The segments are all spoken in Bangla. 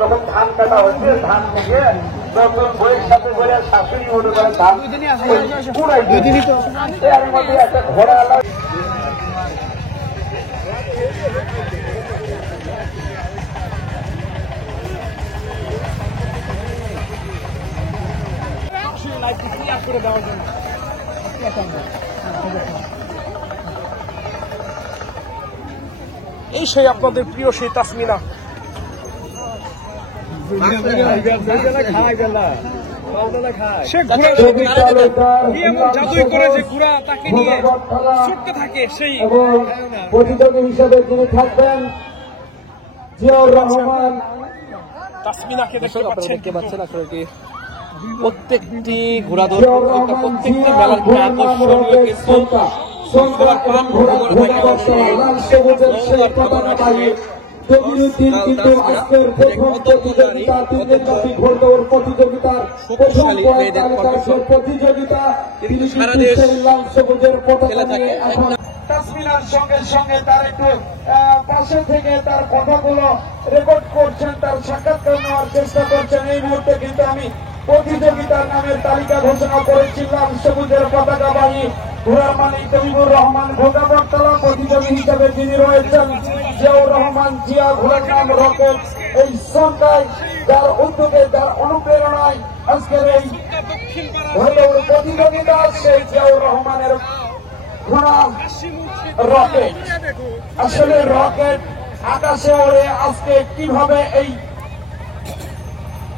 যখন ধান কাটা হচ্ছে ধান থেকে নতুন বইয়ের সাথে করে শাশুড়ি মনে করে ধান এর মধ্যে একটা ঘোড়া আলাদা করে দেওয়ার জন্য এই সেই আপনাদের প্রিয় সেই তাসমিনা জাদুই করে যে ঘোড়া তাকে নিয়ে ছুটতে থাকে সেই প্রতিযোগী হিসেবে তিনি থাকবেন জিয়াউর রহমান। তাসমিনাকে দেখতে পাচ্ছেন আসলে কি প্রত্যেকটি ঘোড়া দৌড় প্রত্যেকটি মেলার কিন্তু আজকের প্রথম প্রতিযোগিতা 3 দিনব্যাপী ঘোড়দৌড় প্রতিযোগিতার প্রতিযোগিতা তিনি লাল সবুজের পতাকা নিয়ে তাসমিনার সঙ্গে সঙ্গে তার একটু পাশে থেকে তার কথাগুলো রেকর্ড করছেন, তার সাক্ষাৎকার নেওয়ার চেষ্টা করছেন। এই মুহূর্তে কিন্তু আমি প্রতিযোগিতার নামের তালিকা ঘোষণা করেছিলাম। সবুজের পতাকাবাহী ঘোড়ার মালিক তবিবুর রহমান ভোগাবরতলা, প্রতিযোগী হিসেবে যিনি রয়েছেন জিয়াউর রহমান জিয়া, ঘোড়ার নাম রকেট। এই সন্ধ্যায় যার উদ্যোগে যার অনুপ্রেরণায় আজকের এই প্রতিযোগিতা সেই জিয়াউর রহমানের ঘোড়া রকেট। আসলে রকেট আকাশে ওড়ে আজকে কিভাবে এই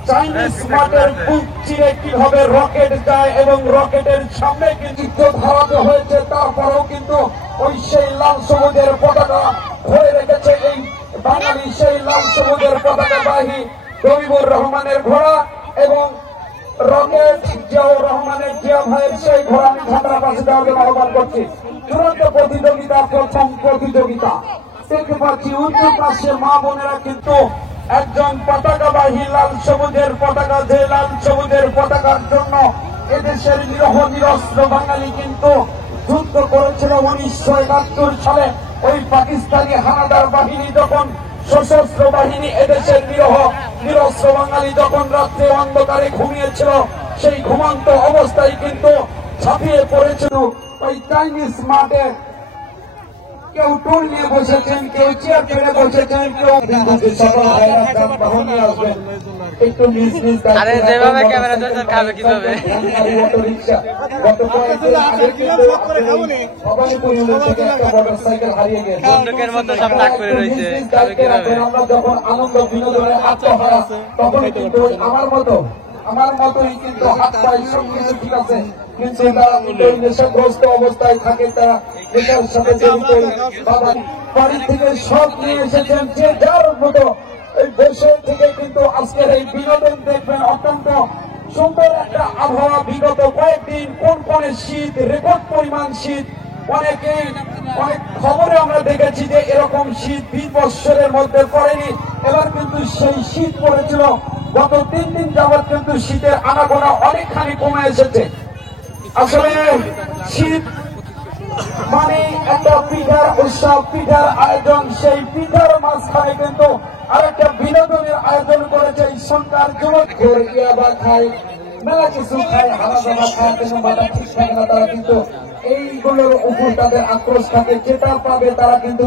চাইনিজ মাঠের বুক চিরে কিভাবে রকেট যায় এবং রকেটের সামনে কিন্তু ধারাতে হয়েছে, তারপরেও কিন্তু ওই সেই লাল সবুজের পতাকা ধরে রেখেছে এই বাঙালি সেই লাল সবুজের পতাকাবাহী তবিবুর রহমানের ঘোড়া এবং রকেট জিয়াউর রহমানের জিয়া ভাইয়ের সেই ঘোড়া। আমি ঝাঁকড়া পাশে দেওয়ার জন্য আহ্বান করছি। চূড়ান্ত প্রতিযোগিতা, প্রথম প্রতিযোগিতা দেখতে পাচ্ছি উত্তর পাশে মা বোনেরা কিন্তু একজন পতাকাবাহী লাল সবুজের পতাকা, যে লাল সবুজের পতাকার জন্য এদেশের নিরহ নিরস্ত্র বাঙালি কিন্তু যুদ্ধ করেছিল 1971 সালে। ওই পাকিস্তানি হানাদার বাহিনী যখন সশস্ত্র বাহিনী এদেশের নিরহ নিরস্ত্র বাঙালি যখন রাত্রে অন্ধকারে ঘুমিয়েছিল, সেই ঘুমন্ত অবস্থায় কিন্তু ঝাঁপিয়ে পড়েছিল ওই চাইনিজ মাঠে। কেউ টুল নিয়ে বসেছেন, কেউ চেয়ার ফেলে বসেছেন, কেউ আসবেন একটু নিজ নিজ মোটরসাইকেল হারিয়ে গেছে। আমরা যখন আনন্দ বিনোদনের আত্মহারা তখন কিন্তু আমার মতোই কিন্তু হাত পায় সবকিছু ঠিক আছে, কিন্তু তারা নেশাগ্রস্ত অবস্থায় থাকে, তারা নেশার সাথে জড়িত। বাড়ি থেকে সব নিয়ে এসেছেন যে যার মতো এই দেশের থেকে কিন্তু আজকের এই বিনোদন দেখবেন। অত্যন্ত সুন্দর একটা আবহাওয়া। বিগত কয়েকদিন কোন শীত, রেকর্ড পরিমাণ শীত। অনেক খবরে আমরা দেখেছি যে এরকম শীত 20 বছরের মধ্যে পড়েনি। এবার কিন্তু সেই শীত পড়েছিল। গত 3 দিন যাবৎ কিন্তু শীতের আনাগোনা অনেকখানি কমে এসেছে। আসলে শীত মানে একটা পিঠার উৎসব, পিঠার আয়োজন। সেই পিঠার মাঝখানে কিন্তু আরেকটা বিনোদনের আয়োজন করেছে এই সরকার। যুবক খায়, মেলা কিছু খায়, হারা জামা খায়, কিন্তু মাথা ঠিক থাকে না। তারা কিন্তু এইগুলোর উপর তাদের আক্রোশ থাকে, যেটা পাবে তারা কিন্তু